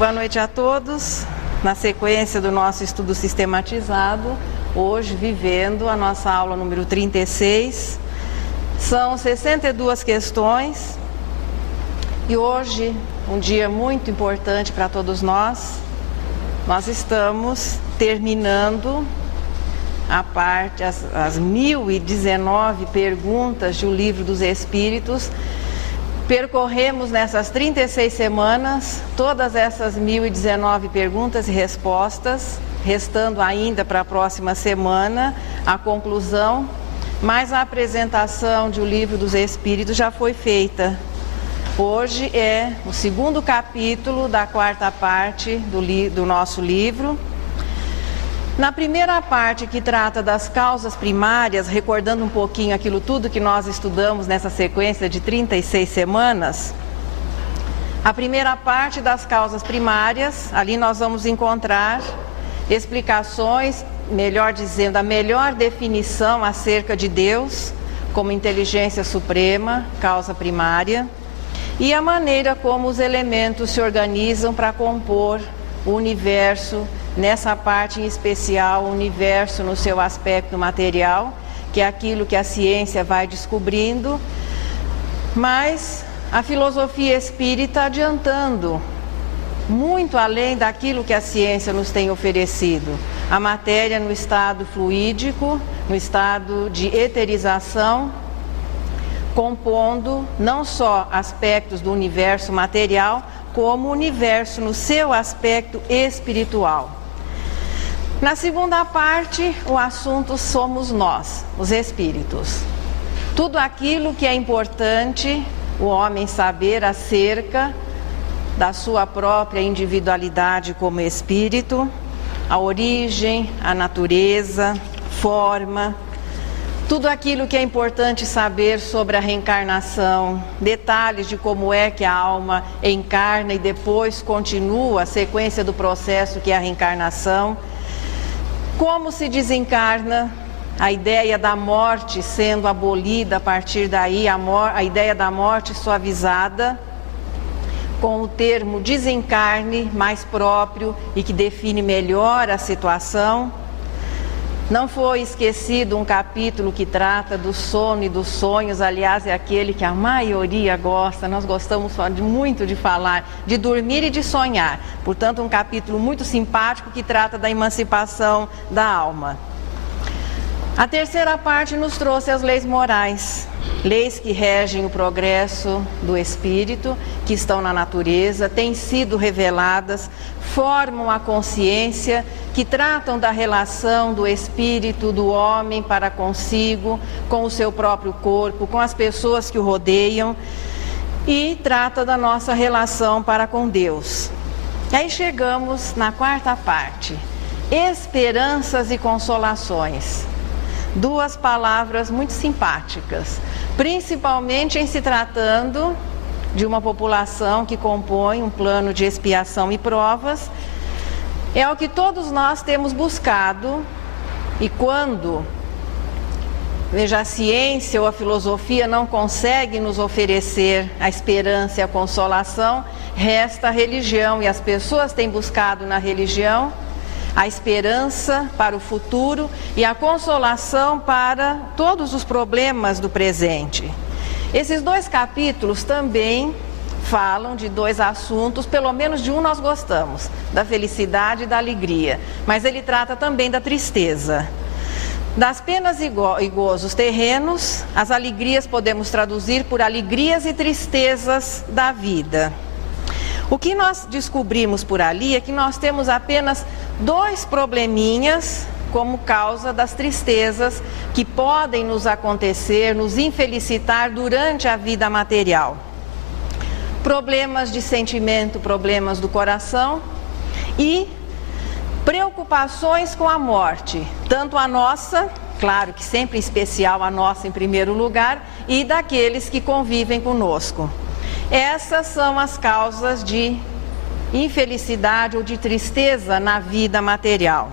Boa noite a todos. Na sequência do nosso estudo sistematizado, hoje vivendo a nossa aula número 36. São 62 questões e hoje, um dia muito importante para todos nós, nós estamos terminando a parte, as 1019 perguntas do Livro dos Espíritos. Percorremos nessas 36 semanas todas essas 1019 perguntas e respostas, restando ainda para a próxima semana a conclusão, mas a apresentação do Livro dos Espíritos já foi feita. Hoje é o segundo capítulo da quarta parte do nosso livro. Na primeira parte, que trata das causas primárias, recordando um pouquinho aquilo tudo que nós estudamos nessa sequência de 36 semanas, a primeira parte das causas primárias, ali nós vamos encontrar explicações, melhor dizendo, a melhor definição acerca de Deus como inteligência suprema, causa primária, e a maneira como os elementos se organizam para compor o universo, nessa parte em especial, o universo no seu aspecto material, que é aquilo que a ciência vai descobrindo, mas a filosofia espírita adiantando muito além daquilo que a ciência nos tem oferecido. A matéria no estado fluídico, no estado de eterização, compondo não só aspectos do universo material, como o universo no seu aspecto espiritual. Na segunda parte, o assunto somos nós, os espíritos. Tudo aquilo que é importante o homem saber acerca da sua própria individualidade como espírito, a origem, a natureza, forma, tudo aquilo que é importante saber sobre a reencarnação, detalhes de como é que a alma encarna e depois continua a sequência do processo que é a reencarnação, como se desencarna, a ideia da morte sendo abolida a partir daí, a ideia da morte suavizada, com o termo desencarne mais próprio e que define melhor a situação. Não foi esquecido um capítulo que trata do sono e dos sonhos, aliás, é aquele que a maioria gosta, nós gostamos muito de falar, de dormir e de sonhar. Portanto, um capítulo muito simpático que trata da emancipação da alma. A terceira parte nos trouxe as leis morais, leis que regem o progresso do espírito, que estão na natureza, têm sido reveladas, formam a consciência, que tratam da relação do espírito do homem para consigo, com o seu próprio corpo, com as pessoas que o rodeiam, e trata da nossa relação para com Deus. Aí chegamos na quarta parte, esperanças e consolações. Duas palavras muito simpáticas, principalmente em se tratando de uma população que compõe um plano de expiação e provas. É o que todos nós temos buscado, e quando, veja, a ciência ou a filosofia não consegue nos oferecer a esperança e a consolação, resta a religião, e as pessoas têm buscado na religião a esperança para o futuro e a consolação para todos os problemas do presente. Esses dois capítulos também falam de dois assuntos, pelo menos de um nós gostamos, da felicidade e da alegria, mas ele trata também da tristeza. Das penas e gozos terrenos, as alegrias podemos traduzir por alegrias e tristezas da vida. O que nós descobrimos por ali é que nós temos apenas dois probleminhas como causa das tristezas que podem nos acontecer, nos infelicitar durante a vida material. Problemas de sentimento, problemas do coração e preocupações com a morte, tanto a nossa, claro que sempre em especial a nossa em primeiro lugar, e daqueles que convivem conosco. Essas são as causas de infelicidade ou de tristeza na vida material.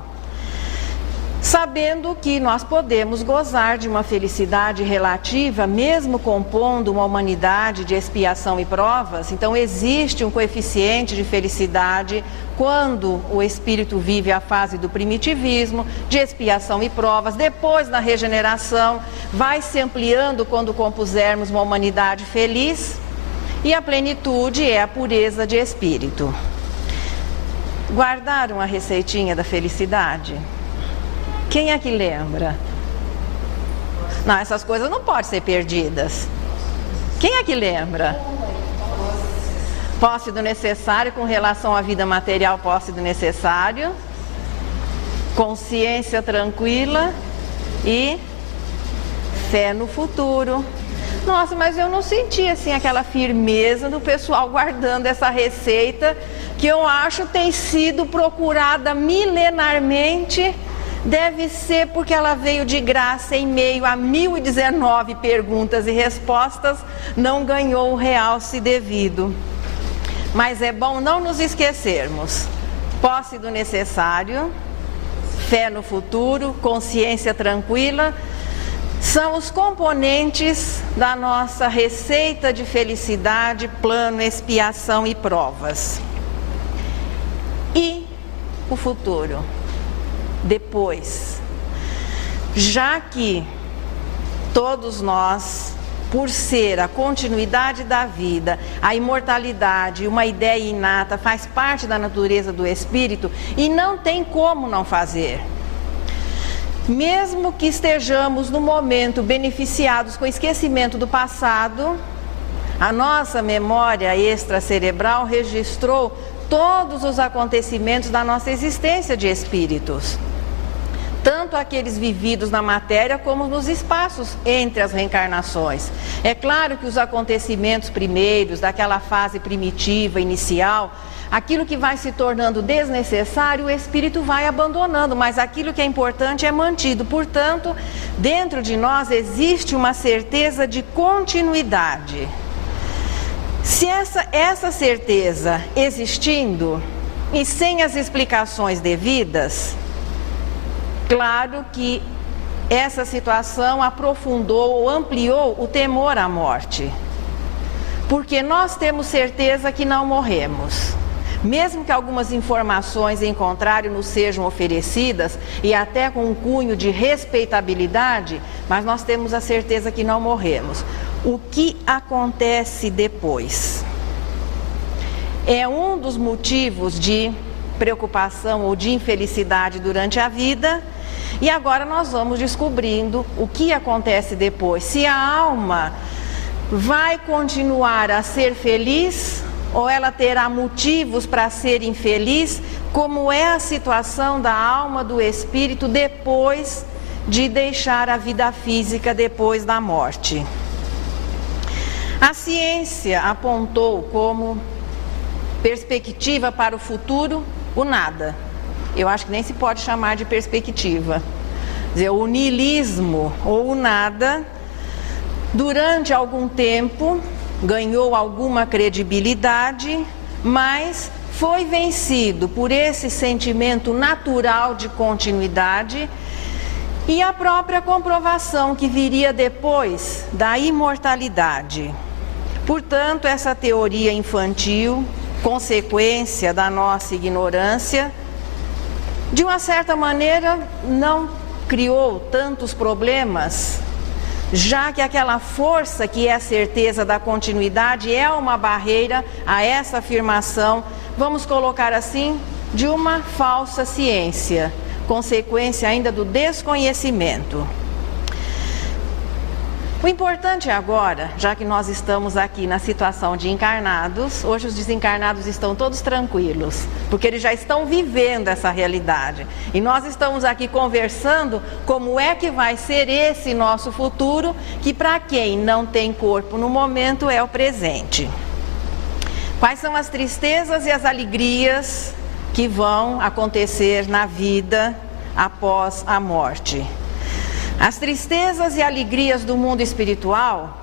sabendo que nós podemos gozar de uma felicidade relativa, mesmo compondo uma humanidade de expiação e provas. Então existe um coeficiente de felicidade quando o espírito vive a fase do primitivismo, de expiação e provas. Depois, na regeneração, vai se ampliando quando compusermos uma humanidade feliz, e a plenitude é a pureza de espírito. Guardaram a receitinha da felicidade? Quem é que lembra? Não, essas coisas não podem ser perdidas. Quem é que lembra? Posse do necessário com relação à vida material, posse do necessário. Consciência tranquila e fé no futuro. Nossa, mas eu não senti assim aquela firmeza do pessoal guardando essa receita, que eu acho tem sido procurada milenarmente. Deve ser porque ela veio de graça em meio a 1019 perguntas e respostas, não ganhou o realce devido. Mas é bom não nos esquecermos: posse do necessário, fé no futuro, consciência tranquila, são os componentes da nossa receita de felicidade, plano, expiação e provas. E o futuro? Depois, já que todos nós, por ser a continuidade da vida, a imortalidade, uma ideia inata, faz parte da natureza do espírito e não tem como não fazer. Mesmo que estejamos no momento beneficiados com o esquecimento do passado, a nossa memória extracerebral registrou todos os acontecimentos da nossa existência de espíritos, tanto aqueles vividos na matéria como nos espaços entre as reencarnações. É claro que os acontecimentos primeiros, daquela fase primitiva, inicial, aquilo que vai se tornando desnecessário, o espírito vai abandonando, mas aquilo que é importante é mantido. Portanto, dentro de nós existe uma certeza de continuidade. Se essa certeza existindo e sem as explicações devidas, claro que essa situação aprofundou ou ampliou o temor à morte. Porque nós temos certeza que não morremos. Mesmo que algumas informações em contrário nos sejam oferecidas, e até com um cunho de respeitabilidade, mas nós temos a certeza que não morremos. O que acontece depois? É um dos motivos de preocupação ou de infelicidade durante a vida, e agora nós vamos descobrindo o que acontece depois. Se a alma vai continuar a ser feliz ou ela terá motivos para ser infeliz, como é a situação da alma, do espírito, depois de deixar a vida física, depois da morte. A ciência apontou como perspectiva para o futuro o nada. Eu acho que nem se pode chamar de perspectiva. Quer dizer, o niilismo ou o nada, durante algum tempo, ganhou alguma credibilidade, mas foi vencido por esse sentimento natural de continuidade e a própria comprovação que viria depois da imortalidade. Portanto, essa teoria infantil, consequência da nossa ignorância, de uma certa maneira não criou tantos problemas, já que aquela força que é a certeza da continuidade é uma barreira a essa afirmação, vamos colocar assim, de uma falsa ciência, consequência ainda do desconhecimento. O importante agora, já que nós estamos aqui na situação de encarnados, hoje os desencarnados estão todos tranquilos, porque eles já estão vivendo essa realidade. E nós estamos aqui conversando como é que vai ser esse nosso futuro, que para quem não tem corpo no momento é o presente. Quais são as tristezas e as alegrias que vão acontecer na vida após a morte? As tristezas e alegrias do mundo espiritual,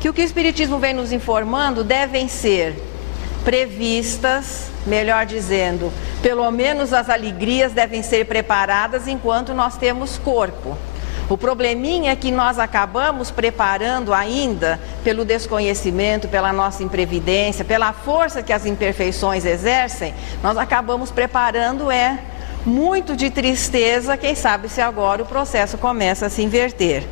que o Espiritismo vem nos informando, devem ser previstas, melhor dizendo, pelo menos as alegrias devem ser preparadas enquanto nós temos corpo. O probleminha é que nós acabamos preparando ainda, pelo desconhecimento, pela nossa imprevidência, pela força que as imperfeições exercem, nós acabamos preparando muito de tristeza, quem sabe se agora o processo começa a se inverter.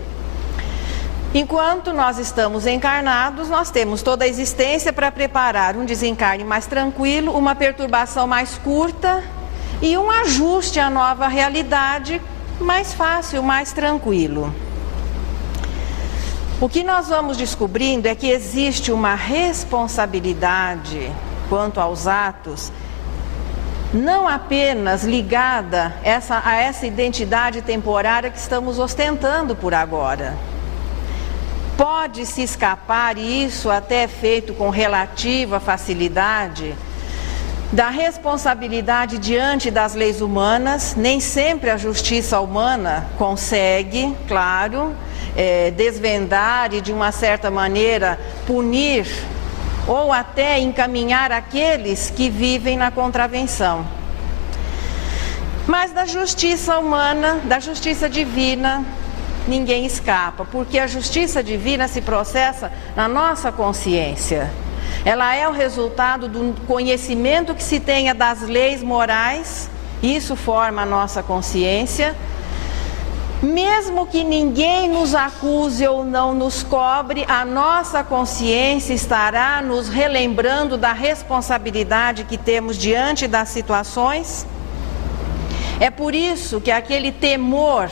Enquanto nós estamos encarnados, nós temos toda a existência para preparar um desencarne mais tranquilo, uma perturbação mais curta e um ajuste à nova realidade mais fácil, mais tranquilo. O que nós vamos descobrindo é que existe uma responsabilidade quanto aos atos, não apenas ligada a essa identidade temporária que estamos ostentando por agora. Pode se escapar, e isso até é feito com relativa facilidade, da responsabilidade diante das leis humanas. Nem sempre a justiça humana consegue, claro, desvendar e de uma certa maneira punir ou até encaminhar aqueles que vivem na contravenção. Mas da justiça humana, da justiça divina, ninguém escapa, porque a justiça divina se processa na nossa consciência. Ela é o resultado do conhecimento que se tenha das leis morais, isso forma a nossa consciência. Mesmo que ninguém nos acuse ou não nos cobre, a nossa consciência estará nos relembrando da responsabilidade que temos diante das situações. É por isso que aquele temor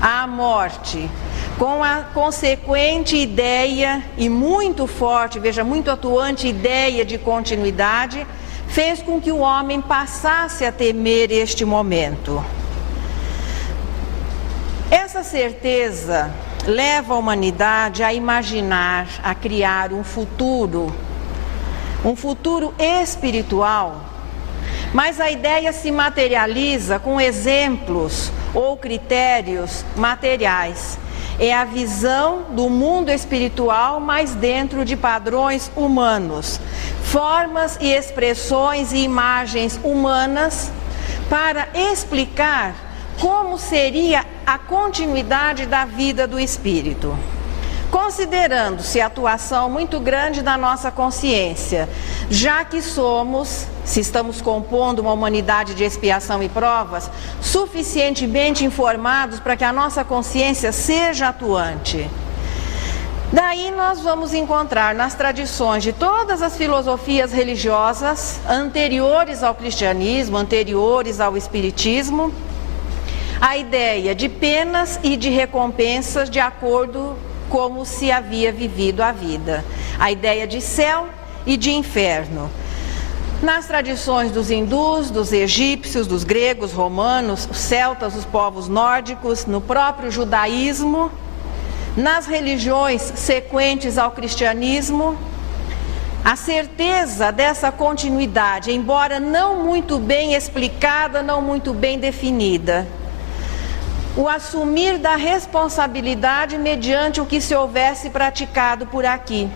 à morte, com a consequente ideia, e muito forte, veja, muito atuante ideia de continuidade, fez com que o homem passasse a temer este momento. Essa certeza leva a humanidade a imaginar, a criar um futuro espiritual, mas a ideia se materializa com exemplos ou critérios materiais. É a visão do mundo espiritual, mas dentro de padrões humanos, formas e expressões e imagens humanas, para explicar como seria a continuidade da vida do espírito. Considerando-se a atuação muito grande da nossa consciência, já que se estamos compondo uma humanidade de expiação e provas, suficientemente informados para que a nossa consciência seja atuante. Daí nós vamos encontrar nas tradições de todas as filosofias religiosas anteriores ao cristianismo, anteriores ao espiritismo, a ideia de penas e de recompensas de acordo como se havia vivido a vida. A ideia de céu e de inferno. Nas tradições dos hindus, dos egípcios, dos gregos, romanos, os celtas, os povos nórdicos, no próprio judaísmo, nas religiões sequentes ao cristianismo, a certeza dessa continuidade, embora não muito bem explicada, não muito bem definida, o assumir da responsabilidade mediante o que se houvesse praticado por aqui.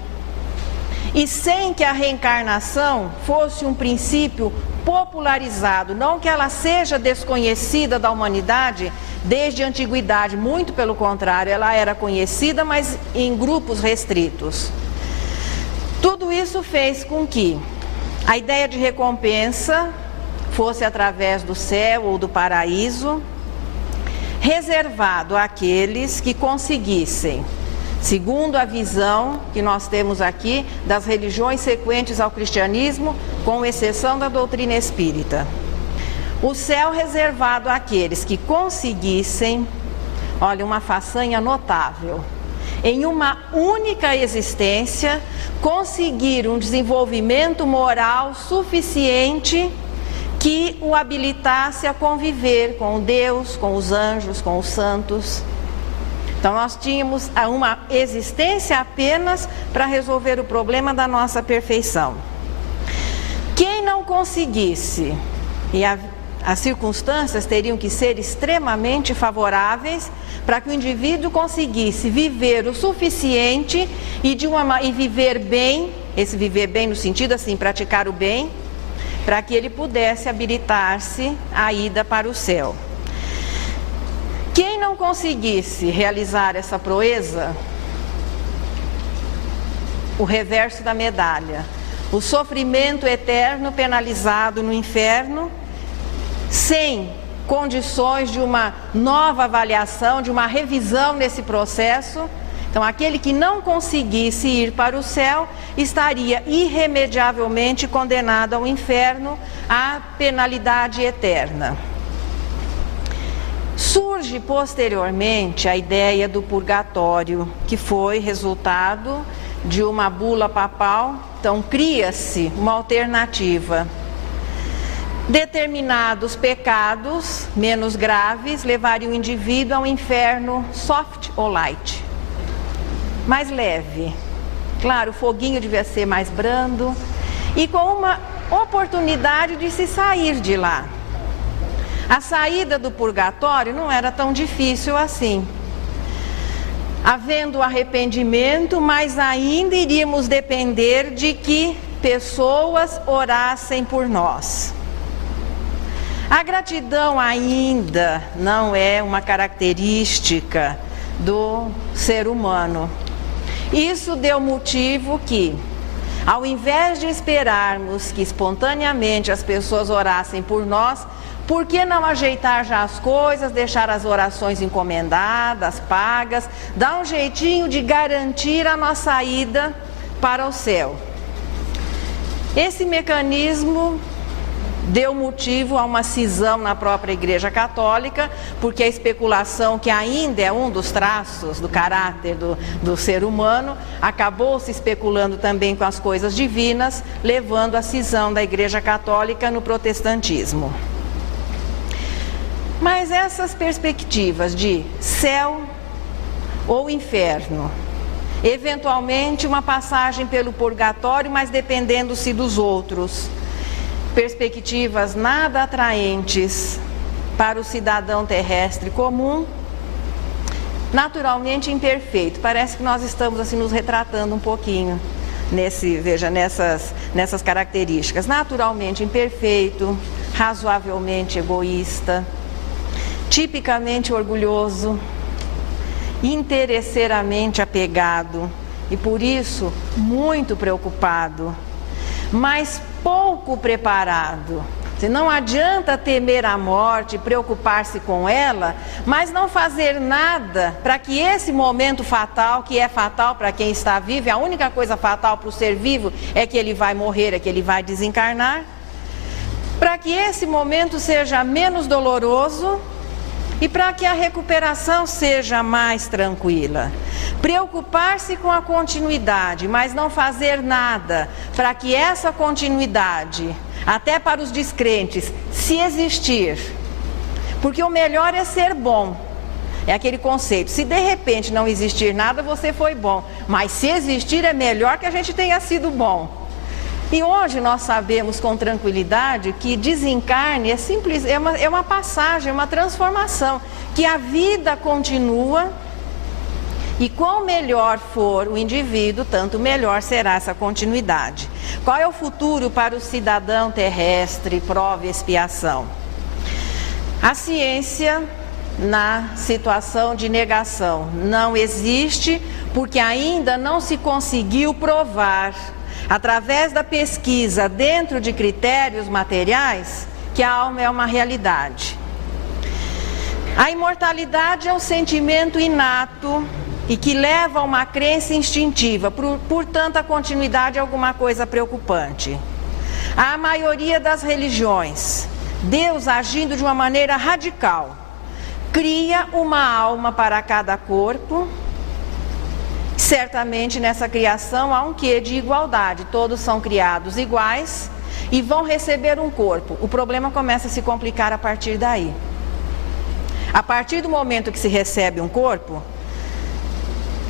E sem que a reencarnação fosse um princípio popularizado, não que ela seja desconhecida da humanidade desde a antiguidade, muito pelo contrário, ela era conhecida, mas em grupos restritos. Tudo isso fez com que a ideia de recompensa fosse através do céu ou do paraíso, reservado àqueles que conseguissem, segundo a visão que nós temos aqui das religiões sequentes ao cristianismo, com exceção da doutrina espírita. O céu reservado àqueles que conseguissem, olha, uma façanha notável, em uma única existência, conseguir um desenvolvimento moral suficiente que o habilitasse a conviver com Deus, com os anjos, com os santos. Então nós tínhamos uma existência apenas para resolver o problema da nossa perfeição. Quem não conseguisse, e as circunstâncias teriam que ser extremamente favoráveis para que o indivíduo conseguisse viver o suficiente e viver bem esse viver bem no sentido assim, praticar o bem, para que ele pudesse habilitar-se à ida para o céu. Quem não conseguisse realizar essa proeza, o reverso da medalha, o sofrimento eterno penalizado no inferno, sem condições de uma nova avaliação, de uma revisão nesse processo. Então, aquele que não conseguisse ir para o céu estaria irremediavelmente condenado ao inferno, à penalidade eterna. Surge posteriormente a ideia do purgatório, que foi resultado de uma bula papal. Então, cria-se uma alternativa. Determinados pecados menos graves levariam o indivíduo ao inferno soft ou light, mais leve. Claro, o foguinho devia ser mais brando e com uma oportunidade de se sair de lá. A saída do purgatório não era tão difícil assim. Havendo arrependimento, mas ainda iríamos depender de que pessoas orassem por nós. A gratidão ainda não é uma característica do ser humano. Isso deu motivo que, ao invés de esperarmos que espontaneamente as pessoas orassem por nós, por que não ajeitar já as coisas, deixar as orações encomendadas, pagas, dar um jeitinho de garantir a nossa ida para o céu? Esse mecanismo deu motivo a uma cisão na própria Igreja Católica, porque a especulação, que ainda é um dos traços do caráter do ser humano, acabou se especulando também com as coisas divinas, levando à cisão da Igreja Católica no protestantismo. Mas essas perspectivas de céu ou inferno, eventualmente uma passagem pelo purgatório, mas dependendo-se dos outros, perspectivas nada atraentes para o cidadão terrestre comum, naturalmente imperfeito. Parece que nós estamos assim nos retratando um pouquinho nessas características. Naturalmente imperfeito, razoavelmente egoísta, tipicamente orgulhoso, interesseiramente apegado e por isso muito preocupado, mas pouco preparado. Não adianta temer a morte, preocupar-se com ela, mas não fazer nada para que esse momento fatal, que é fatal para quem está vivo, a única coisa fatal para o ser vivo é que ele vai morrer, é que ele vai desencarnar, para que esse momento seja menos doloroso e para que a recuperação seja mais tranquila. Preocupar-se com a continuidade, mas não fazer nada para que essa continuidade, até para os descrentes, se existir. Porque o melhor é ser bom. É aquele conceito, se de repente não existir nada, você foi bom. Mas se existir, é melhor que a gente tenha sido bom. E hoje nós sabemos com tranquilidade que desencarne é simples, é uma passagem, é uma transformação, que a vida continua e quanto melhor for o indivíduo, tanto melhor será essa continuidade. Qual é o futuro para o cidadão terrestre, prova e expiação? A ciência, na situação de negação, não existe porque ainda não se conseguiu provar, através da pesquisa dentro de critérios materiais, que a alma é uma realidade. A imortalidade é um sentimento inato e que leva a uma crença instintiva, portanto a continuidade é alguma coisa preocupante. A maioria das religiões, Deus agindo de uma maneira radical, cria uma alma para cada corpo. Certamente nessa criação há um quê de igualdade, todos são criados iguais e vão receber um corpo. O problema começa a se complicar a partir daí. A partir do momento que se recebe um corpo,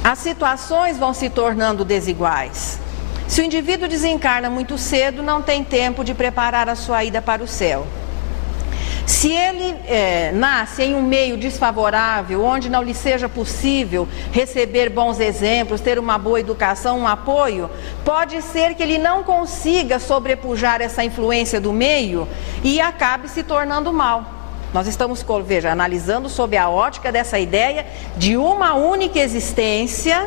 as situações vão se tornando desiguais. Se o indivíduo desencarna muito cedo, não tem tempo de preparar a sua ida para o céu. Se ele nasce em um meio desfavorável, onde não lhe seja possível receber bons exemplos, ter uma boa educação, um apoio, pode ser que ele não consiga sobrepujar essa influência do meio e acabe se tornando mal. Nós estamos, analisando sob a ótica dessa ideia de uma única existência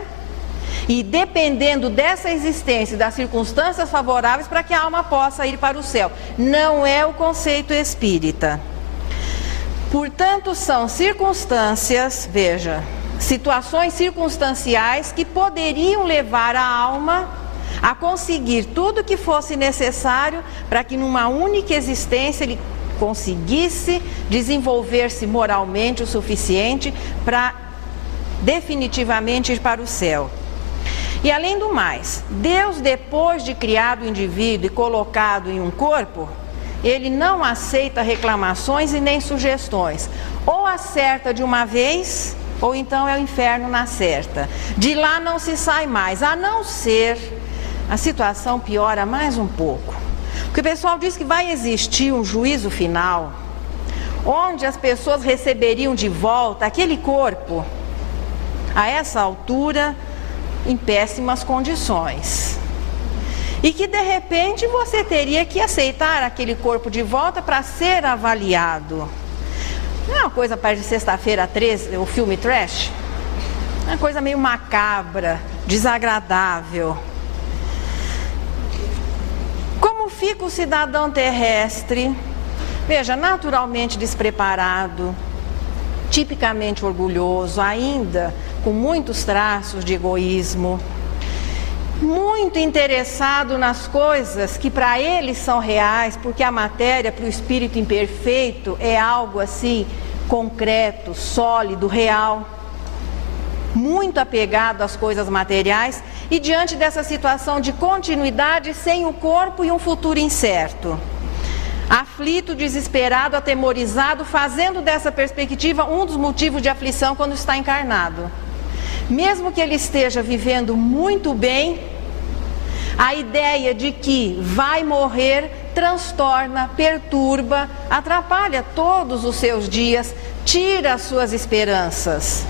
e dependendo dessa existência e das circunstâncias favoráveis para que a alma possa ir para o céu. Não é o conceito espírita. Portanto, são circunstâncias, situações circunstanciais que poderiam levar a alma a conseguir tudo que fosse necessário para que numa única existência ele conseguisse desenvolver-se moralmente o suficiente para definitivamente ir para o céu. E além do mais, Deus, depois de criado o indivíduo e colocado em um corpo, ele não aceita reclamações e nem sugestões. Ou acerta de uma vez, ou então é o inferno na certa. De lá não se sai mais, a não ser, a situação piora mais um pouco. Porque o pessoal diz que vai existir um juízo final, onde as pessoas receberiam de volta aquele corpo, a essa altura, em péssimas condições. E que de repente você teria que aceitar aquele corpo de volta para ser avaliado. Não é uma coisa para de sexta-feira 13, o filme Trash? É uma coisa meio macabra, desagradável. Como fica o cidadão terrestre? Naturalmente despreparado, tipicamente orgulhoso, ainda com muitos traços de egoísmo, muito interessado nas coisas que para ele são reais, porque a matéria para o espírito imperfeito é algo assim concreto, sólido, real, muito apegado às coisas materiais e diante dessa situação de continuidade sem o corpo e um futuro incerto. Aflito, desesperado, atemorizado, fazendo dessa perspectiva um dos motivos de aflição quando está encarnado. Mesmo que ele esteja vivendo muito bem, a ideia de que vai morrer transtorna, perturba, atrapalha todos os seus dias, tira as suas esperanças.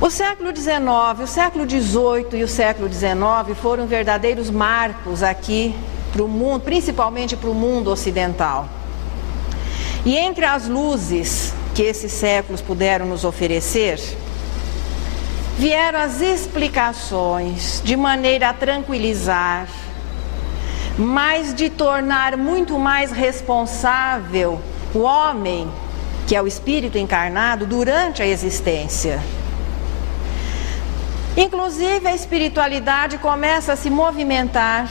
O século XIX, o século XVIII e o século XIX foram verdadeiros marcos aqui para o mundo, principalmente para o mundo ocidental. E entre as luzes que esses séculos puderam nos oferecer, vieram as explicações de maneira a tranquilizar, mas de tornar muito mais responsável o homem, que é o espírito encarnado, durante a existência. Inclusive a espiritualidade começa a se movimentar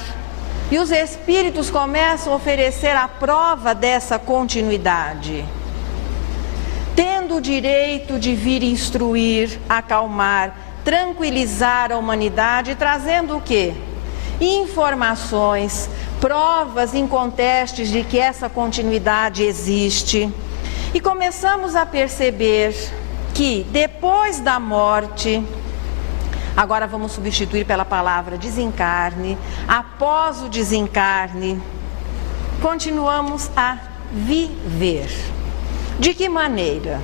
e os espíritos começam a oferecer a prova dessa continuidade, tendo o direito de vir instruir, acalmar, tranquilizar a humanidade, trazendo o quê? Informações, provas incontestes de que essa continuidade existe. E começamos a perceber que depois da morte, agora vamos substituir pela palavra desencarne, após o desencarne, continuamos a viver. De que maneira?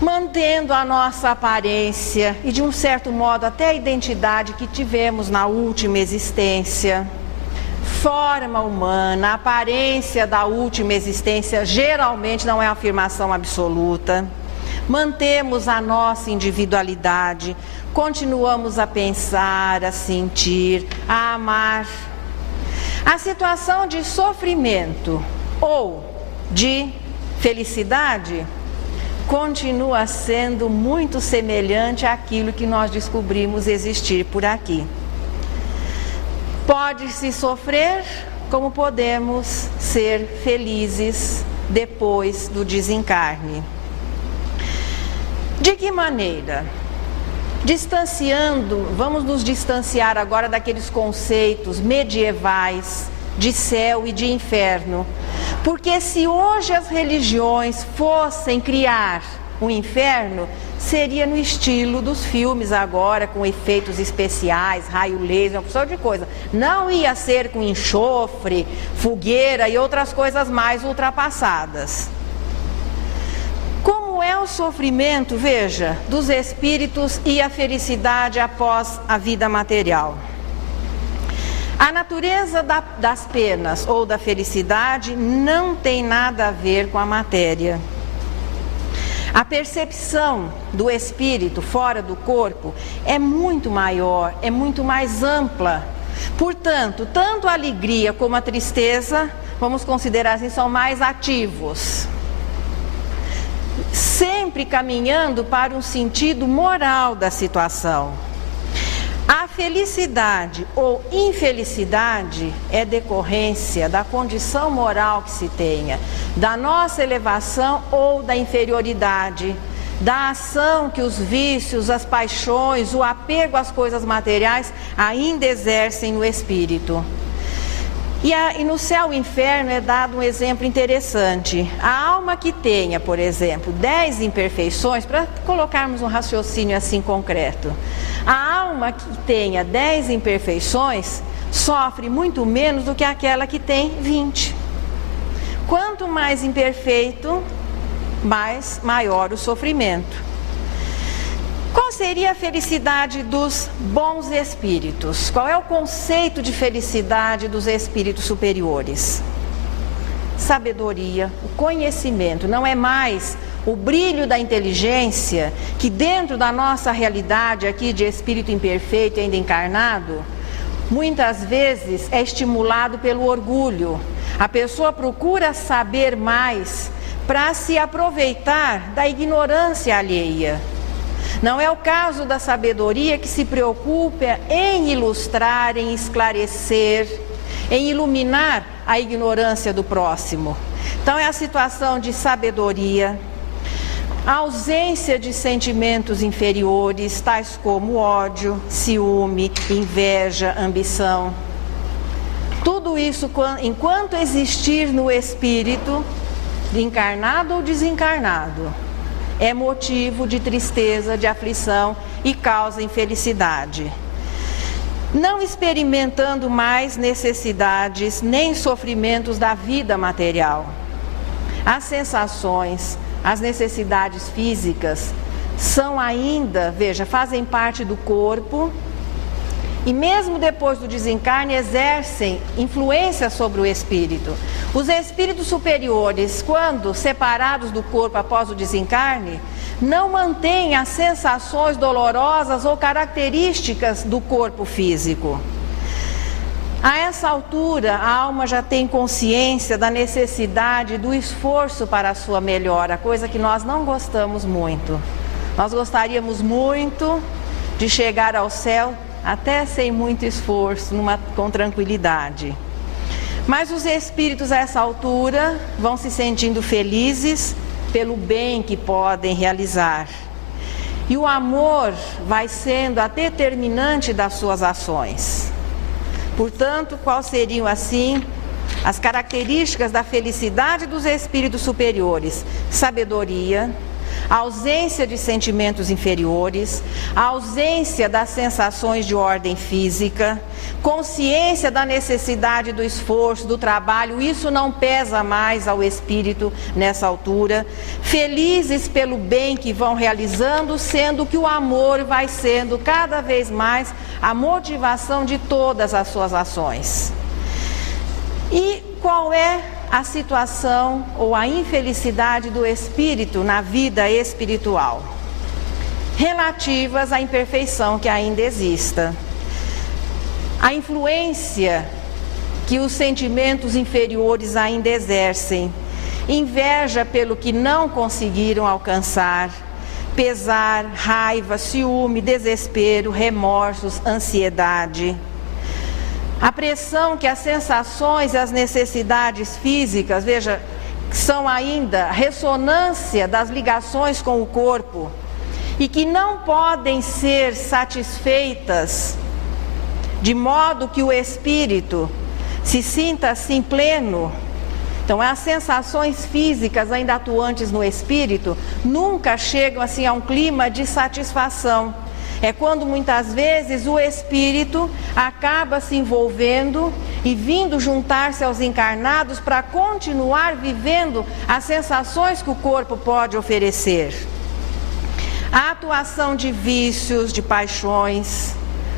Mantendo a nossa aparência e de um certo modo até a identidade que tivemos na última existência. Forma humana, aparência da última existência geralmente não é uma afirmação absoluta. Mantemos a nossa individualidade, continuamos a pensar, a sentir, a amar. A situação de sofrimento ou de felicidade continua sendo muito semelhante àquilo que nós descobrimos existir por aqui. Pode-se sofrer, como podemos ser felizes depois do desencarne. De que maneira? Vamos nos distanciar agora daqueles conceitos medievais de céu e de inferno. Porque se hoje as religiões fossem criar um inferno, seria no estilo dos filmes agora, com efeitos especiais, raio laser, uma porção de coisa. Não ia ser com enxofre, fogueira e outras coisas mais ultrapassadas. Como é o sofrimento, veja, dos espíritos e a felicidade após a vida material? A natureza das penas ou da felicidade não tem nada a ver com a matéria. A percepção do espírito fora do corpo é muito maior, é muito mais ampla. Portanto, tanto a alegria como a tristeza, vamos considerar assim, são mais ativos. Sempre caminhando para um sentido moral da situação. A felicidade ou infelicidade é decorrência da condição moral que se tenha, da nossa elevação ou da inferioridade, da ação que os vícios, as paixões, o apego às coisas materiais ainda exercem no espírito. E no céu e inferno é dado um exemplo interessante. A alma que tenha, por exemplo, 10 imperfeições, para colocarmos um raciocínio assim concreto, a alma que tenha 10 imperfeições sofre muito menos do que aquela que tem 20. Quanto mais imperfeito, maior o sofrimento. Qual seria a felicidade dos bons espíritos? Qual é o conceito de felicidade dos espíritos superiores? Sabedoria, o conhecimento, não é mais o brilho da inteligência que dentro da nossa realidade aqui de espírito imperfeito e ainda encarnado, muitas vezes é estimulado pelo orgulho. A pessoa procura saber mais para se aproveitar da ignorância alheia. Não é o caso da sabedoria que se preocupa em ilustrar, em esclarecer, em iluminar a ignorância do próximo. Então é a situação de sabedoria, a ausência de sentimentos inferiores, tais como ódio, ciúme, inveja, ambição. Tudo isso, enquanto existir no espírito, encarnado ou desencarnado, é motivo de tristeza, de aflição e causa infelicidade. Não experimentando mais necessidades nem sofrimentos da vida material. As sensações, as necessidades físicas são ainda, veja, fazem parte do corpo e mesmo depois do desencarne exercem influência sobre o espírito. Os espíritos superiores, quando separados do corpo após o desencarne, não mantêm as sensações dolorosas ou características do corpo físico. A essa altura, a alma já tem consciência da necessidade do esforço para a sua melhora, coisa que nós não gostamos muito. Nós gostaríamos muito de chegar ao céu até sem muito esforço, com tranquilidade. Mas os espíritos a essa altura vão se sentindo felizes pelo bem que podem realizar. E o amor vai sendo a determinante das suas ações. Portanto, quais seriam assim as características da felicidade dos espíritos superiores? Sabedoria, ausência de sentimentos inferiores, ausência das sensações de ordem física, consciência da necessidade do esforço, do trabalho, isso não pesa mais ao espírito nessa altura, felizes pelo bem que vão realizando, sendo que o amor vai sendo cada vez mais a motivação de todas as suas ações. E qual é a situação ou a infelicidade do espírito na vida espiritual? Relativas à imperfeição que ainda exista. A influência que os sentimentos inferiores ainda exercem. Inveja pelo que não conseguiram alcançar. Pesar, raiva, ciúme, desespero, remorsos, ansiedade. A pressão que as sensações e as necessidades físicas, veja, são ainda ressonância das ligações com o corpo e que não podem ser satisfeitas de modo que o espírito se sinta assim pleno. Então, as sensações físicas ainda atuantes no espírito nunca chegam assim a um clima de satisfação. É quando muitas vezes o espírito acaba se envolvendo e vindo juntar-se aos encarnados para continuar vivendo as sensações que o corpo pode oferecer. A atuação de vícios, de paixões,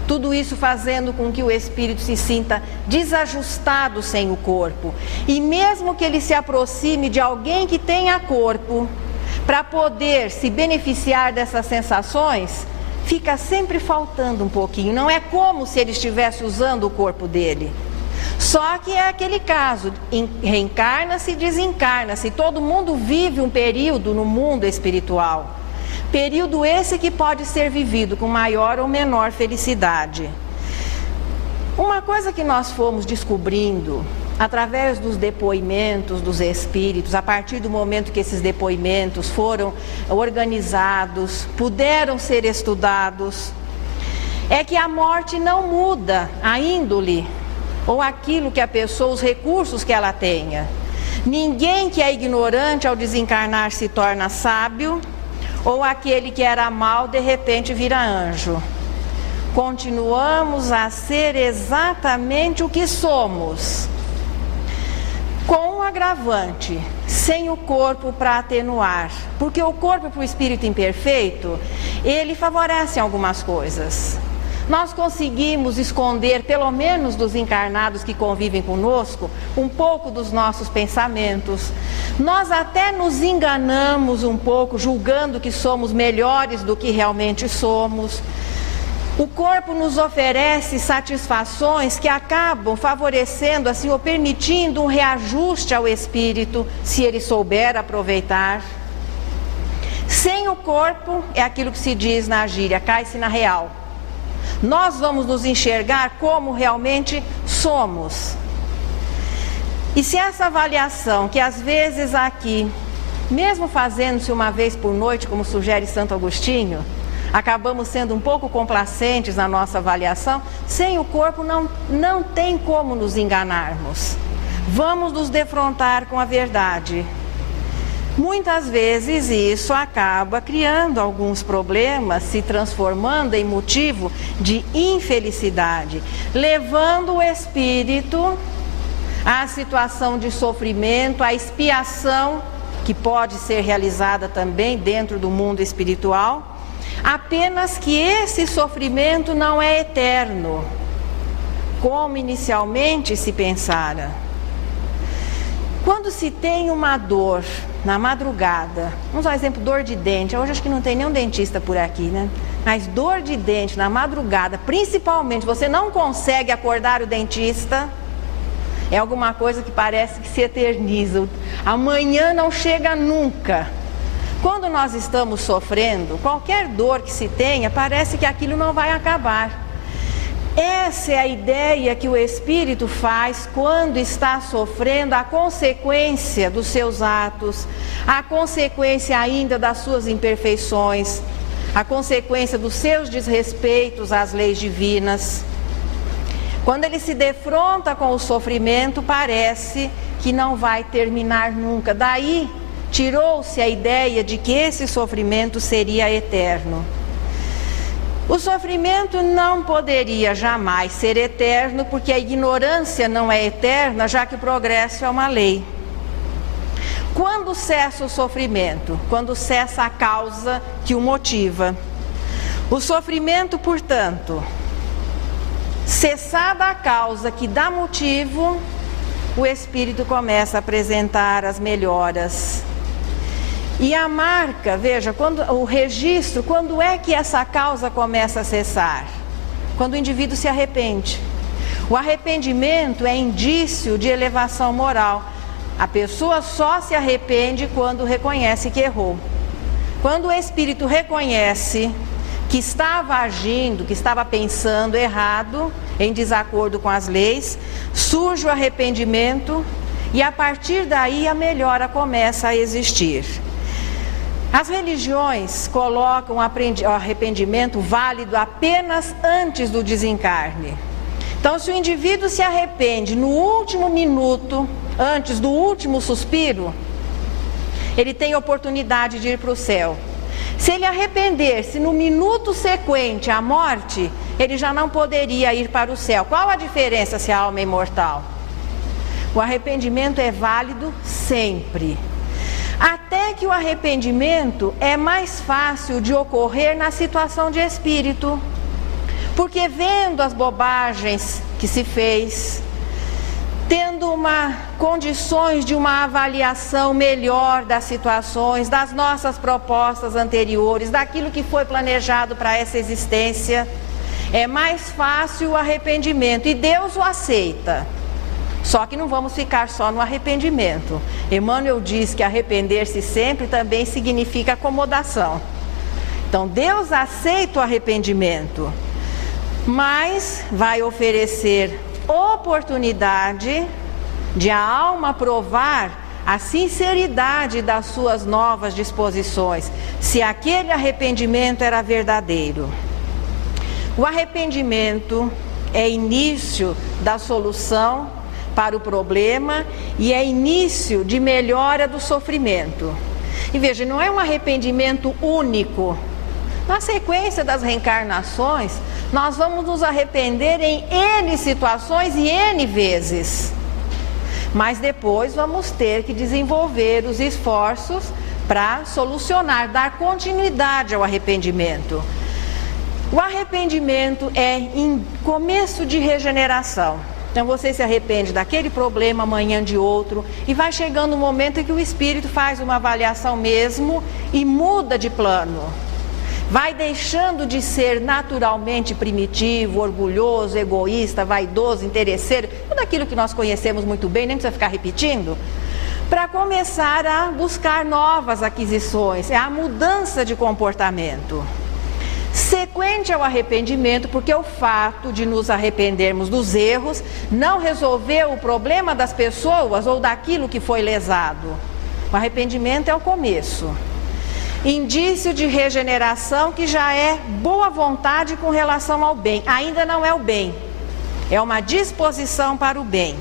tudo isso fazendo com que o espírito se sinta desajustado sem o corpo. E mesmo que ele se aproxime de alguém que tenha corpo, para poder se beneficiar dessas sensações, fica sempre faltando um pouquinho. Não é como se ele estivesse usando o corpo dele. Só que é aquele caso, reencarna-se e desencarna-se. Todo mundo vive um período no mundo espiritual. Período esse que pode ser vivido com maior ou menor felicidade. Uma coisa que nós fomos descobrindo através dos depoimentos dos espíritos, a partir do momento que esses depoimentos foram organizados, puderam ser estudados, é que a morte não muda a índole ou aquilo que a pessoa, os recursos que ela tenha. Ninguém que é ignorante ao desencarnar se torna sábio, ou aquele que era mau de repente vira anjo. Continuamos a ser exatamente o que somos, com um agravante, sem o corpo para atenuar, porque o corpo para o espírito imperfeito, ele favorece algumas coisas. Nós conseguimos esconder, pelo menos dos encarnados que convivem conosco, um pouco dos nossos pensamentos. Nós até nos enganamos um pouco, julgando que somos melhores do que realmente somos. O corpo nos oferece satisfações que acabam favorecendo, assim, ou permitindo um reajuste ao espírito, se ele souber aproveitar. Sem o corpo, é aquilo que se diz na gíria, cai-se na real. Nós vamos nos enxergar como realmente somos. E se essa avaliação, que às vezes aqui, mesmo fazendo-se uma vez por noite, como sugere Santo Agostinho, acabamos sendo um pouco complacentes na nossa avaliação, sem o corpo não tem como nos enganarmos. Vamos nos defrontar com a verdade. Muitas vezes isso acaba criando alguns problemas, se transformando em motivo de infelicidade, levando o espírito à situação de sofrimento, à expiação, que pode ser realizada também dentro do mundo espiritual, apenas que esse sofrimento não é eterno, como inicialmente se pensara. Quando se tem uma dor na madrugada, vamos dar um exemplo, dor de dente. Hoje acho que não tem nenhum dentista por aqui, né? Mas dor de dente na madrugada, principalmente, você não consegue acordar o dentista, é alguma coisa que parece que se eterniza. Amanhã não chega nunca. Quando nós estamos sofrendo, qualquer dor que se tenha, parece que aquilo não vai acabar. Essa é a ideia que o espírito faz quando está sofrendo a consequência dos seus atos, a consequência ainda das suas imperfeições, a consequência dos seus desrespeitos às leis divinas. Quando ele se defronta com o sofrimento, parece que não vai terminar nunca. Daí tirou-se a ideia de que esse sofrimento seria eterno. O sofrimento não poderia jamais ser eterno, porque a ignorância não é eterna, já que o progresso é uma lei. Quando cessa o sofrimento? Quando cessa a causa que o motiva. O sofrimento, portanto, cessada a causa que dá motivo, o espírito começa a apresentar as melhoras. E a marca, veja, o registro, quando é que essa causa começa a cessar? Quando o indivíduo se arrepende. O arrependimento é indício de elevação moral. A pessoa só se arrepende quando reconhece que errou. Quando o espírito reconhece que estava agindo, que estava pensando errado, em desacordo com as leis, surge o arrependimento e a partir daí a melhora começa a existir. As religiões colocam o arrependimento válido apenas antes do desencarne. Então, se o indivíduo se arrepende no último minuto, antes do último suspiro, ele tem oportunidade de ir para o céu. Se ele arrepender-se no minuto sequente à morte, ele já não poderia ir para o céu. Qual a diferença se a alma é imortal? O arrependimento é válido sempre. Até que o arrependimento é mais fácil de ocorrer na situação de espírito. Porque vendo as bobagens que se fez, tendo condições de uma avaliação melhor das situações, das nossas propostas anteriores, daquilo que foi planejado para essa existência, é mais fácil o arrependimento e Deus o aceita. Só que não vamos ficar só no arrependimento. Emmanuel diz que arrepender-se sempre também significa acomodação. Então Deus aceita o arrependimento, mas vai oferecer oportunidade de a alma provar a sinceridade das suas novas disposições, se aquele arrependimento era verdadeiro. O arrependimento é início da solução para o problema e é início de melhora do sofrimento. E veja, não é um arrependimento único. Na sequência das reencarnações, nós vamos nos arrepender em N situações e N vezes. Mas depois vamos ter que desenvolver os esforços para solucionar, dar continuidade ao arrependimento. O arrependimento é em começo de regeneração. Então você se arrepende daquele problema, amanhã de outro, e vai chegando um momento em que o espírito faz uma avaliação mesmo e muda de plano. Vai deixando de ser naturalmente primitivo, orgulhoso, egoísta, vaidoso, interesseiro, tudo aquilo que nós conhecemos muito bem, nem precisa ficar repetindo, para começar a buscar novas aquisições, é a mudança de comportamento. Sequente ao arrependimento, porque o fato de nos arrependermos dos erros não resolveu o problema das pessoas ou daquilo que foi lesado. O arrependimento é o começo. Indício de regeneração que já é boa vontade com relação ao bem. Ainda não é o bem, é uma disposição para o bem.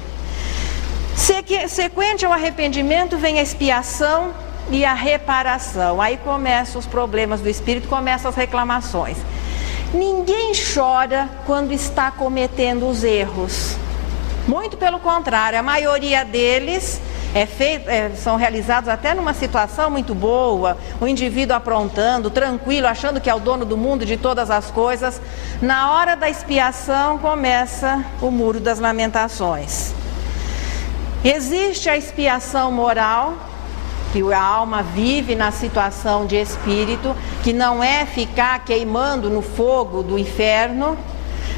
Sequente ao arrependimento vem a expiação e a reparação. Aí começam os problemas do espírito, começam as reclamações. Ninguém chora quando está cometendo os erros. Muito pelo contrário, a maioria deles são realizados até numa situação muito boa, o indivíduo aprontando, tranquilo, achando que é o dono do mundo, de todas as coisas. Na hora da expiação começa o muro das lamentações. Existe a expiação moral, que a alma vive na situação de espírito, que não é ficar queimando no fogo do inferno,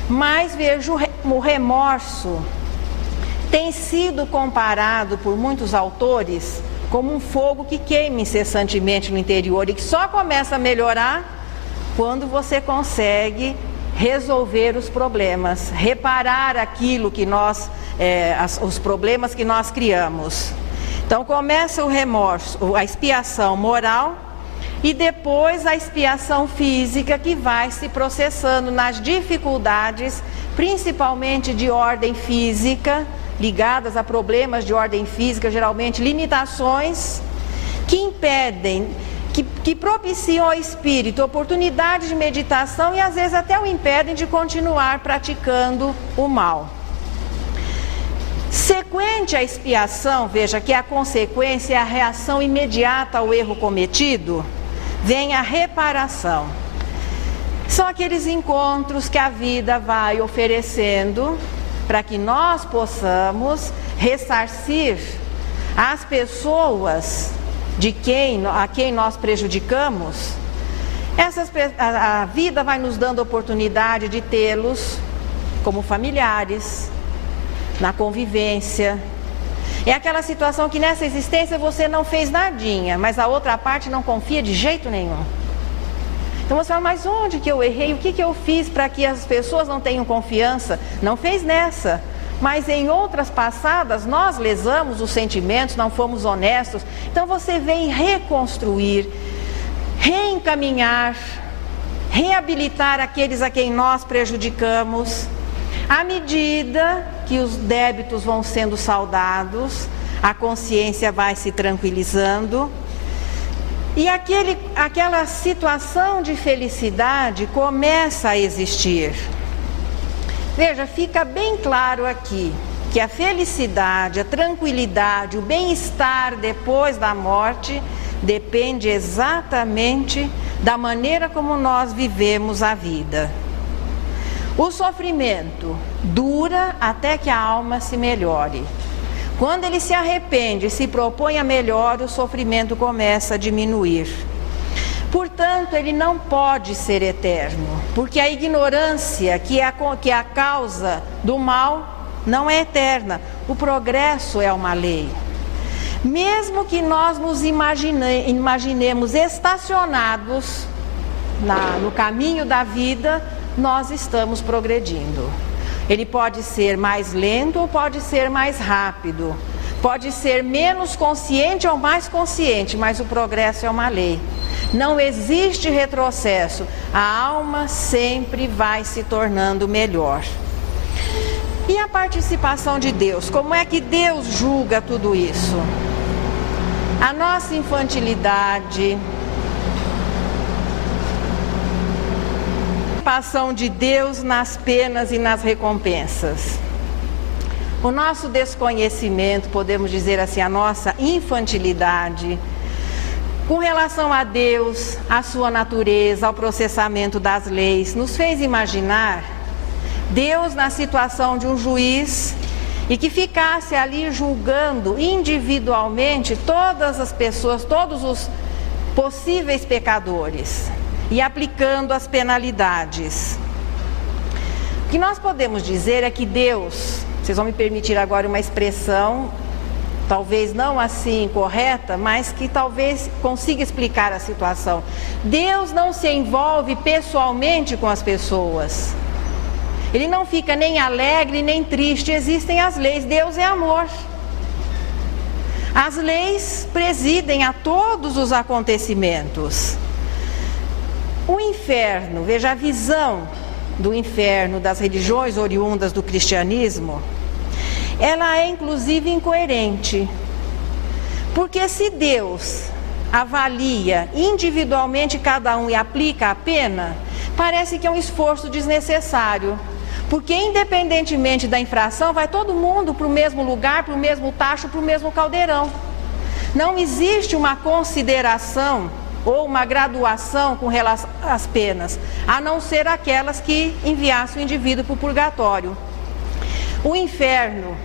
mas vejo o remorso. Tem sido comparado por muitos autores como um fogo que queima incessantemente no interior e que só começa a melhorar quando você consegue resolver os problemas, reparar aquilo que os problemas que nós criamos. Então começa o remorso, a expiação moral e depois a expiação física, que vai se processando nas dificuldades, principalmente de ordem física, ligadas a problemas de ordem física, geralmente limitações que impedem, que propiciam ao espírito oportunidade de meditação e às vezes até o impedem de continuar praticando o mal. Sequente à expiação, veja que a consequência é a reação imediata ao erro cometido, vem a reparação. São aqueles encontros que a vida vai oferecendo para que nós possamos ressarcir as pessoas a quem nós prejudicamos. A vida vai nos dando oportunidade de tê-los como familiares, na convivência. É aquela situação que nessa existência você não fez nadinha, mas a outra parte não confia de jeito nenhum. Então você fala, mas onde que eu errei? O que eu fiz para que as pessoas não tenham confiança? Não fez nessa, mas em outras passadas nós lesamos os sentimentos, não fomos honestos. Então você vem reconstruir, reencaminhar, reabilitar aqueles a quem nós prejudicamos. À medida que os débitos vão sendo saldados, a consciência vai se tranquilizando. E aquela situação de felicidade começa a existir. Veja, fica bem claro aqui que a felicidade, a tranquilidade, o bem-estar depois da morte depende exatamente da maneira como nós vivemos a vida. O sofrimento dura até que a alma se melhore. Quando ele se arrepende e se propõe a melhora, o sofrimento começa a diminuir. Portanto, ele não pode ser eterno, porque a ignorância, que é a causa do mal, não é eterna. O progresso é uma lei. Mesmo que nós nos imaginemos estacionados no caminho da vida, nós estamos progredindo. Ele pode ser mais lento ou pode ser mais rápido. Pode ser menos consciente ou mais consciente, mas o progresso é uma lei. Não existe retrocesso. A alma sempre vai se tornando melhor. E a participação de Deus? Como é que Deus julga tudo isso? A nossa infantilidade, a participação de Deus nas penas e nas recompensas. O nosso desconhecimento, podemos dizer assim, a nossa infantilidade, com relação a Deus, a sua natureza, ao processamento das leis, nos fez imaginar Deus na situação de um juiz e que ficasse ali julgando individualmente todas as pessoas, todos os possíveis pecadores e aplicando as penalidades. O que nós podemos dizer é que Deus, vocês vão me permitir agora uma expressão, talvez não assim correta, mas que talvez consiga explicar a situação. Deus não se envolve pessoalmente com as pessoas. Ele não fica nem alegre nem triste. Existem as leis. Deus é amor. As leis presidem a todos os acontecimentos. O inferno, veja a visão do inferno das religiões oriundas do cristianismo, ela é inclusive incoerente. Porque se Deus avalia individualmente cada um e aplica a pena, parece que é um esforço desnecessário. Porque independentemente da infração, vai todo mundo para o mesmo lugar, para o mesmo tacho, para o mesmo caldeirão. Não existe uma consideração ou uma graduação com relação às penas, a não ser aquelas que enviassem o indivíduo para o purgatório. O inferno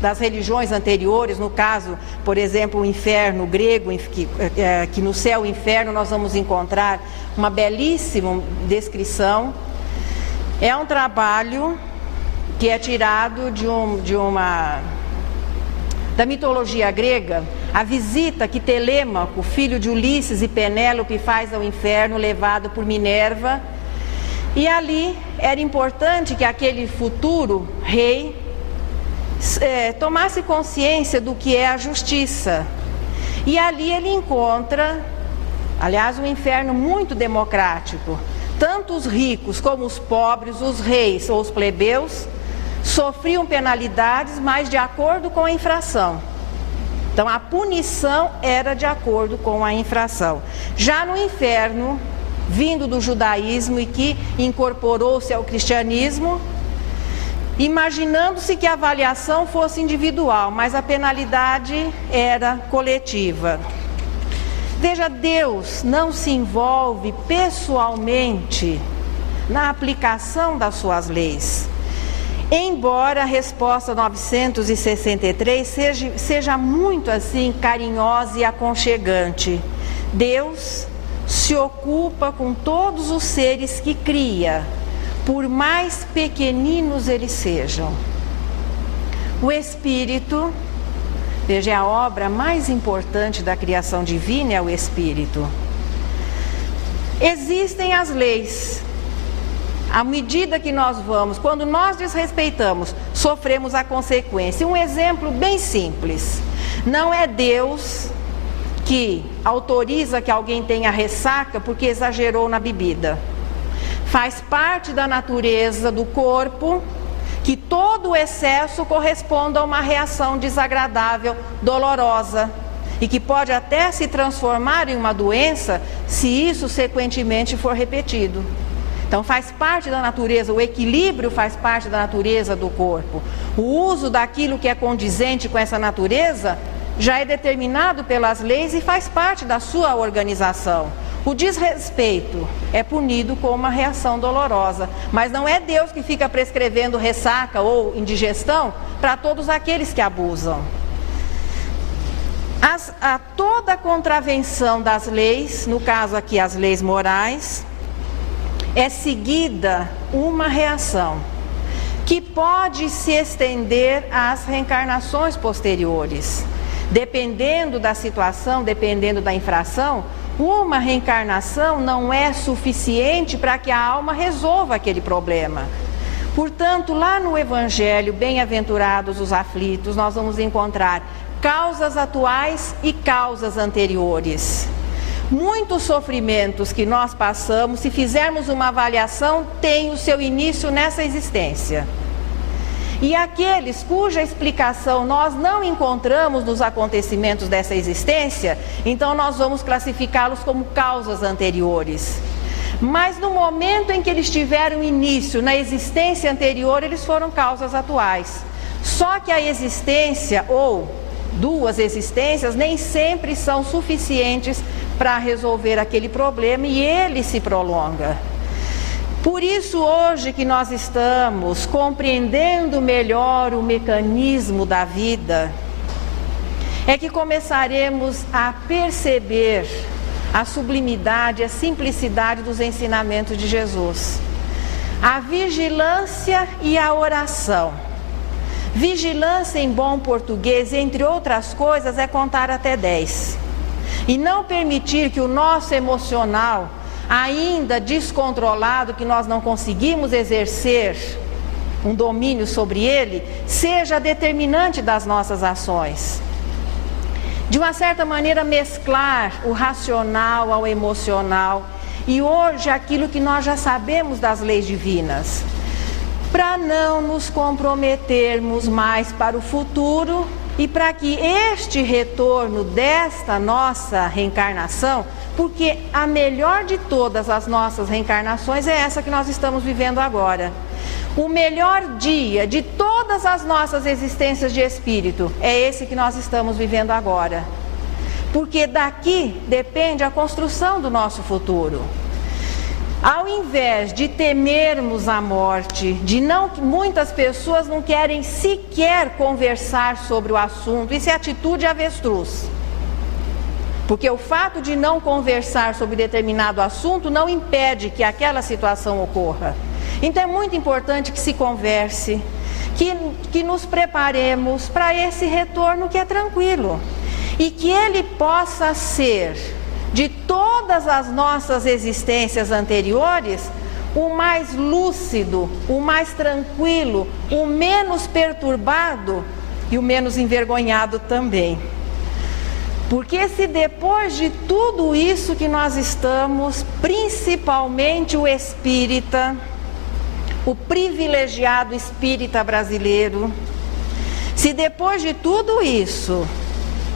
das religiões anteriores, no caso, por exemplo, o inferno grego, que no céu e inferno nós vamos encontrar uma belíssima descrição. É um trabalho que é tirado da mitologia grega, a visita que Telêmaco, filho de Ulisses e Penélope, faz ao inferno, levado por Minerva. E ali era importante que aquele futuro rei tomasse consciência do que é a justiça. E ali ele encontra, aliás, um inferno muito democrático. Tanto os ricos como os pobres, os reis ou os plebeus, sofriam penalidades, mas de acordo com a infração. Então a punição era de acordo com a infração. Já no inferno, vindo do judaísmo e que incorporou-se ao cristianismo, imaginando-se que a avaliação fosse individual, mas a penalidade era coletiva. Veja, Deus não se envolve pessoalmente na aplicação das suas leis. Embora a resposta 963 seja muito assim carinhosa e aconchegante, Deus se ocupa com todos os seres que cria, por mais pequeninos eles sejam. O Espírito, veja, é a obra mais importante da criação divina, é o Espírito. Existem as leis. À medida que nós vamos, quando nós desrespeitamos, sofremos a consequência. Um exemplo bem simples. Não é Deus que autoriza que alguém tenha ressaca porque exagerou na bebida. Faz parte da natureza do corpo que todo o excesso corresponda a uma reação desagradável, dolorosa. e que pode até se transformar em uma doença se isso sequentemente for repetido. Então faz parte da natureza, o equilíbrio faz parte da natureza do corpo. O uso daquilo que é condizente com essa natureza já é determinado pelas leis e faz parte da sua organização. O desrespeito é punido com uma reação dolorosa, mas não é Deus que fica prescrevendo ressaca ou indigestão para todos aqueles que abusam. A toda contravenção das leis, no caso aqui as leis morais, é seguida uma reação que pode se estender às reencarnações posteriores. Dependendo da situação, dependendo da infração, uma reencarnação não é suficiente para que a alma resolva aquele problema. Portanto, lá no Evangelho, bem-aventurados os aflitos, nós vamos encontrar causas atuais e causas anteriores. Muitos sofrimentos que nós passamos, se fizermos uma avaliação, têm o seu início nessa existência. E aqueles cuja explicação nós não encontramos nos acontecimentos dessa existência, então nós vamos classificá-los como causas anteriores. Mas no momento em que eles tiveram início na existência anterior, eles foram causas atuais. Só que a existência ou duas existências nem sempre são suficientes para resolver aquele problema e ele se prolonga. Por isso, hoje que nós estamos compreendendo melhor o mecanismo da vida, é que começaremos a perceber a sublimidade, a simplicidade dos ensinamentos de Jesus. A vigilância e a oração. Vigilância em bom português, entre outras coisas, é contar até 10. E não permitir que o nosso emocional, ainda descontrolado, que nós não conseguimos exercer um domínio sobre ele, seja determinante das nossas ações. De uma certa maneira, mesclar o racional ao emocional e hoje aquilo que nós já sabemos das leis divinas, para não nos comprometermos mais para o futuro e para que este retorno desta nossa reencarnação, porque a melhor de todas as nossas reencarnações é essa que nós estamos vivendo agora. O melhor dia de todas as nossas existências de espírito é esse que nós estamos vivendo agora. Porque daqui depende a construção do nosso futuro. Ao invés de temermos a morte, muitas pessoas não querem sequer conversar sobre o assunto, isso é atitude avestruz. Porque o fato de não conversar sobre determinado assunto não impede que aquela situação ocorra. Então é muito importante que se converse, que nos preparemos para esse retorno que é tranquilo. E que ele possa ser, de todas as nossas existências anteriores, o mais lúcido, o mais tranquilo, o menos perturbado e o menos envergonhado também. Porque se depois de tudo isso que nós estamos, principalmente o espírita, o privilegiado espírita brasileiro, se depois de tudo isso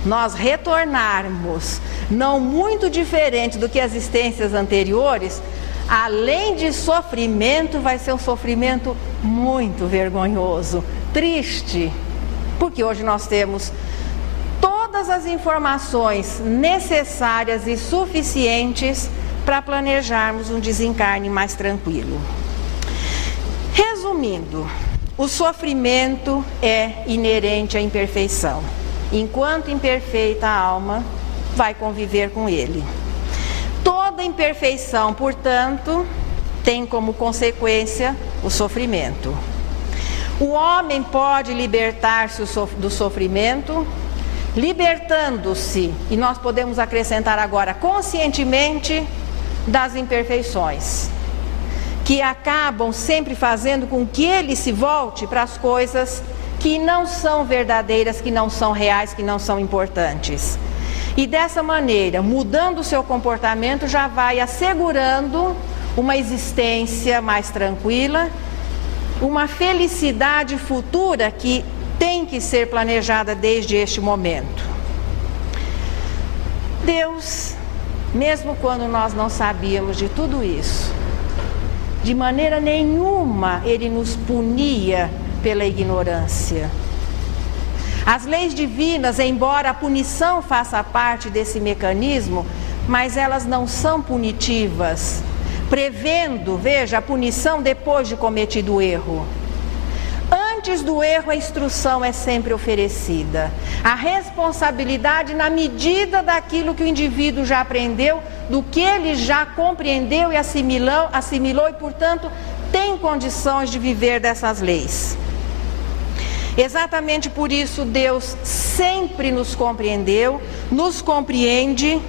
nós retornarmos, não muito diferente do que as existências anteriores, além de sofrimento, vai ser um sofrimento muito vergonhoso, triste, porque hoje nós temos todas as informações necessárias e suficientes para planejarmos um desencarne mais tranquilo. Resumindo, o sofrimento é inerente à imperfeição. Enquanto imperfeita a alma, vai conviver com ele. Toda imperfeição, portanto, tem como consequência o sofrimento. O homem pode libertar-se do sofrimento, libertando-se, e nós podemos acrescentar agora conscientemente, das imperfeições, que acabam sempre fazendo com que ele se volte para as coisas que não são verdadeiras, que não são reais, que não são importantes. E dessa maneira, mudando o seu comportamento, já vai assegurando uma existência mais tranquila, uma felicidade futura que tem que ser planejada desde este momento. Deus, mesmo quando nós não sabíamos de tudo isso, de maneira nenhuma Ele nos punia pela ignorância. As leis divinas, embora a punição faça parte desse mecanismo, mas elas não são punitivas, prevendo, veja, a punição depois de cometido o erro. Antes do erro, a instrução é sempre oferecida. A responsabilidade na medida daquilo que o indivíduo já aprendeu, do que ele já compreendeu e assimilou e, portanto, tem condições de viver dessas leis. Exatamente por isso Deus sempre nos compreendeu, nos compreende,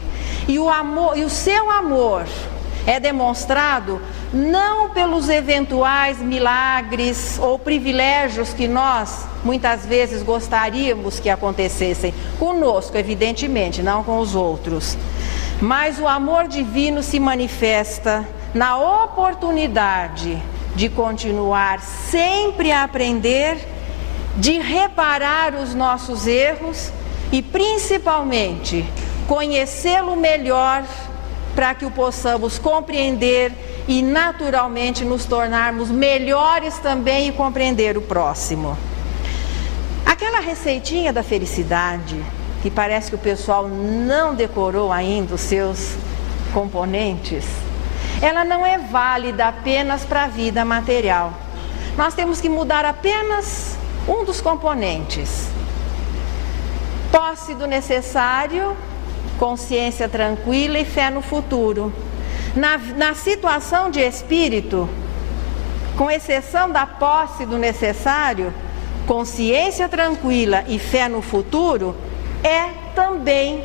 e o seu amor é demonstrado não pelos eventuais milagres ou privilégios que nós muitas vezes gostaríamos que acontecessem conosco, evidentemente, não com os outros. Mas o amor divino se manifesta na oportunidade de continuar sempre a aprender, de reparar os nossos erros e principalmente conhecê-lo melhor, para que o possamos compreender e naturalmente nos tornarmos melhores também e compreender o próximo. Aquela receitinha da felicidade, que parece que o pessoal não decorou ainda os seus componentes, ela não é válida apenas para a vida material. Nós temos que mudar apenas um dos componentes. Posse do necessário, consciência tranquila e fé no futuro. Na situação de espírito, com exceção da posse do necessário, consciência tranquila e fé no futuro é também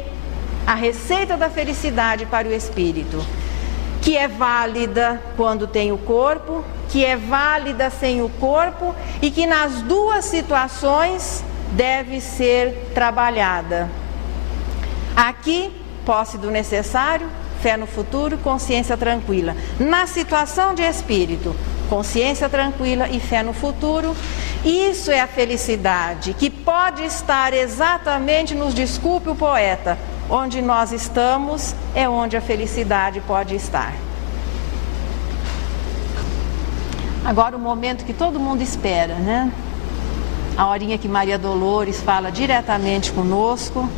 a receita da felicidade para o espírito, que é válida quando tem o corpo, que é válida sem o corpo e que nas duas situações deve ser trabalhada. Aqui, posse do necessário, fé no futuro, consciência tranquila. Na situação de espírito, consciência tranquila e fé no futuro. Isso é a felicidade, que pode estar exatamente, nos desculpe o poeta, onde nós estamos é onde a felicidade pode estar. Agora o momento que todo mundo espera, né? A horinha que Maria Dolores fala diretamente conosco.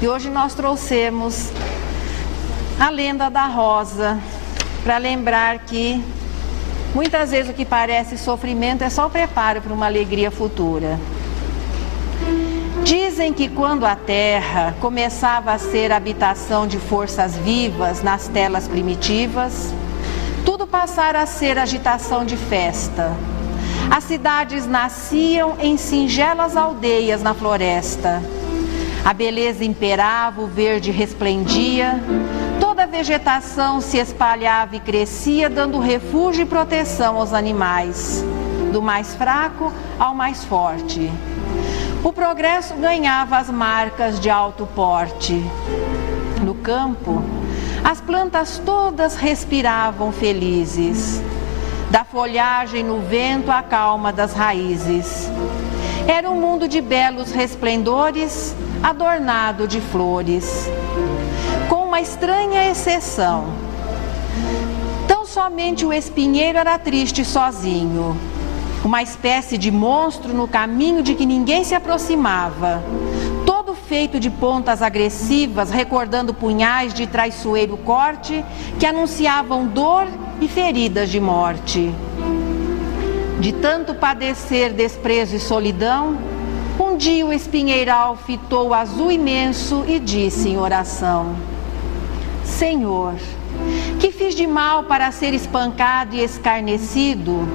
E hoje nós trouxemos a lenda da rosa, para lembrar que muitas vezes o que parece sofrimento é só o preparo para uma alegria futura. Dizem que quando a Terra começava a ser habitação de forças vivas nas telas primitivas, tudo passara a ser agitação de festa. As cidades nasciam em singelas aldeias na floresta. A beleza imperava, o verde resplendia, toda a vegetação se espalhava e crescia, dando refúgio e proteção aos animais, do mais fraco ao mais forte. O progresso ganhava as marcas de alto porte. No campo, as plantas todas respiravam felizes. Da folhagem no vento a calma das raízes. Era um mundo de belos resplendores, adornado de flores. Com uma estranha exceção. Tão somente o espinheiro era triste sozinho. Uma espécie de monstro no caminho de que ninguém se aproximava. Todo feito de pontas agressivas, recordando punhais de traiçoeiro corte, que anunciavam dor e feridas de morte. De tanto padecer desprezo e solidão, um dia o espinheiral fitou o azul imenso e disse em oração: Senhor, que fiz de mal para ser espancado e escarnecido?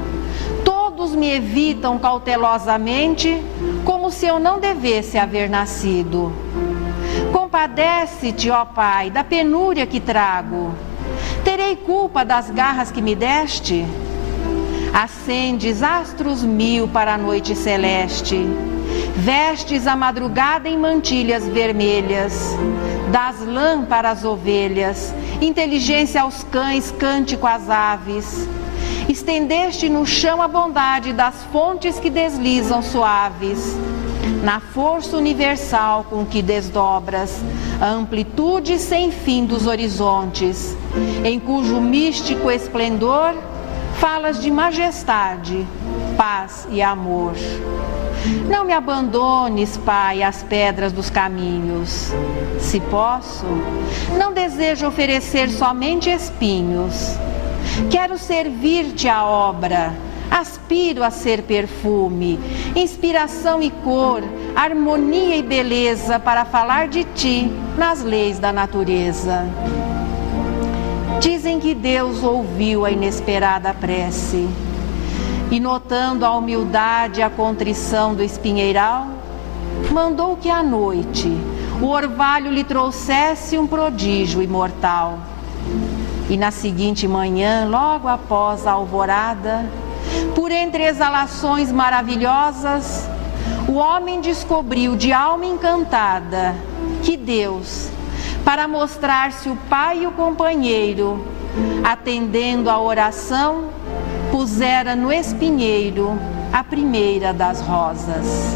Todos me evitam cautelosamente, como se eu não devesse haver nascido. Compadece-te, ó Pai, da penúria que trago. Terei culpa das garras que me deste? Acendes astros 1000 para a noite celeste. Vestes a madrugada em mantilhas vermelhas. Das lã para as ovelhas, inteligência aos cães, cântico às aves. Estendeste no chão a bondade das fontes que deslizam suaves. na força universal com que desdobras a amplitude sem fim dos horizontes, em cujo místico esplendor falas de majestade, paz e amor. Não me abandones, Pai, às pedras dos caminhos. Se posso, não desejo oferecer somente espinhos. Quero servir-te a obra, aspiro a ser perfume, inspiração e cor, harmonia e beleza para falar de ti nas leis da natureza. Dizem que Deus ouviu a inesperada prece e, notando a humildade e a contrição do espinheiral, mandou que à noite o orvalho lhe trouxesse um prodígio imortal. E na seguinte manhã, logo após a alvorada, por entre exalações maravilhosas, o homem descobriu de alma encantada que Deus, para mostrar-se o pai e o companheiro, atendendo à oração, pusera no espinheiro a primeira das rosas.